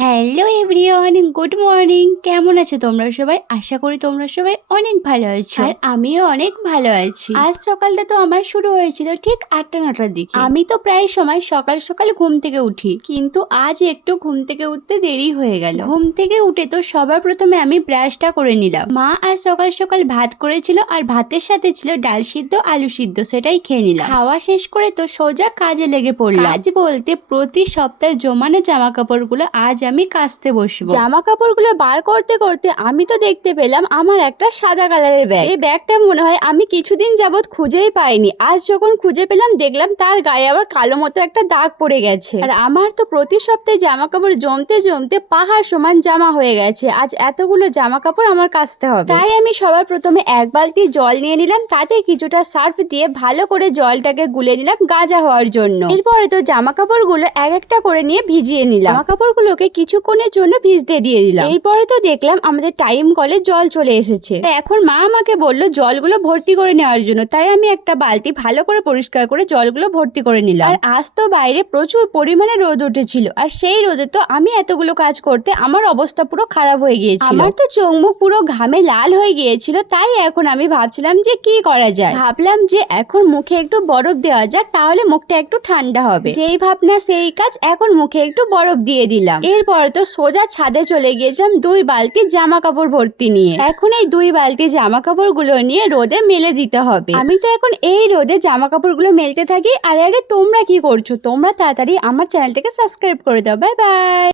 Hello everyone, good morning. কেমন আছো তোমরা সবাই? আশা করি তোমরা সবাই অনেক ভালো আছো, আর আমিও অনেক ভালো আছি। আজ সকালটা তো আমার শুরু হয়েছিল ঠিক 8টা-9টার দিকে। আমি তো প্রায় সময় সকাল সকাল ঘুম থেকে উঠি, কিন্তু আজ একটু ঘুম থেকে উঠতে দেরি হয়ে গেল। ঘুম থেকে উঠে তো সবার প্রথমে আমি ব্রাশটা করে নিলাম। মা আজ সকাল সকাল ভাত করেছিল, আর ভাতের সাথে ছিল ডাল সিদ্ধ, আলু সিদ্ধ, সেটাই খেয়ে নিলাম। খাওয়া শেষ করে তো সোজা কাজে লেগে পড়লাম। কাজ বলতে প্রতি সপ্তাহে জমানো জামা কাপড়গুলো আজ আমি কাচতে বসবো। জামা কাপড়গুলো বার করতে করতে আমি তো দেখতে পেলাম আমার একটা সাদা কালারের ব্যাগ। এই ব্যাগটা মনে হয় আমি কিছুদিন যাবত খুঁজেই পাইনি। আজ যখন খুঁজে পেলাম দেখলাম তার গায়ে আবার কালো মতো একটা দাগ পড়ে গেছে। আর আমার তো প্রতি সপ্তাহে জামা কাপড় জমতে জমতে পাহাড় সমান জামা হয়ে গেছে। আজ এতগুলো জামা কাপড় আমার কাচতে হবে। তাই আমি সবার প্রথমে এক বালতি জল নিয়ে নিলাম, তাতে কিছুটা সার্ফ দিয়ে ভালো করে জলটাকে গুলে নিলাম গাজা হওয়ার জন্য। এরপরে তো জামা কাপড়গুলো এক একটা করে নিয়ে ভিজিয়ে নিলাম। জামা কাপড়গুলোকে কিছুক্ষণের জন্য ভিজতে দিয়ে দিলাম। এরপরে তো দেখলাম আমাদের টাইম কলে জল চলে এসেছে। এখন মা আমাকে বললো জলগুলো ভর্তি করে নেওয়ার জন্য। তাই আমি একটা বালতি ভালো করে পরিষ্কার করে জলগুলো ভর্তি করে নিলাম। আর আজ তো বাইরে প্রচুর পরিমাণে রোদ উঠেছিল, আর সেই রোদে তো আমি এতগুলো কাজ করতে আমার অবস্থা পুরো খারাপ হয়ে গিয়েছিল। আমার তো চোখ মুখ পুরো ঘামে লাল হয়ে গিয়েছিল। তাই এখন আমি ভাবছিলাম যে কি করা যায়। ভাবলাম যে এখন মুখে একটু বরফ দেওয়া যাক, তাহলে মুখটা একটু ঠান্ডা হবে। যেই ভাবনা সেই কাজ, এখন মুখে একটু বরফ দিয়ে দিলাম। এরপর তো সোজা ছাদে চলে গিয়েছিলাম 2 বালতি জামা কাপড় ভর্তি নিয়ে। এখন এই 2 বালতি জামা কাপড় গুলো নিয়ে রোদে মেলে দিতে হবে। আমি তো এখন এই রোদে জামা কাপড় গুলো মেলতে থাকি। আরে তোমরা কি করছো? তোমরা তাড়াতাড়ি আমার চ্যানেলটাকে সাবস্ক্রাইব করে দাও। Bye bye.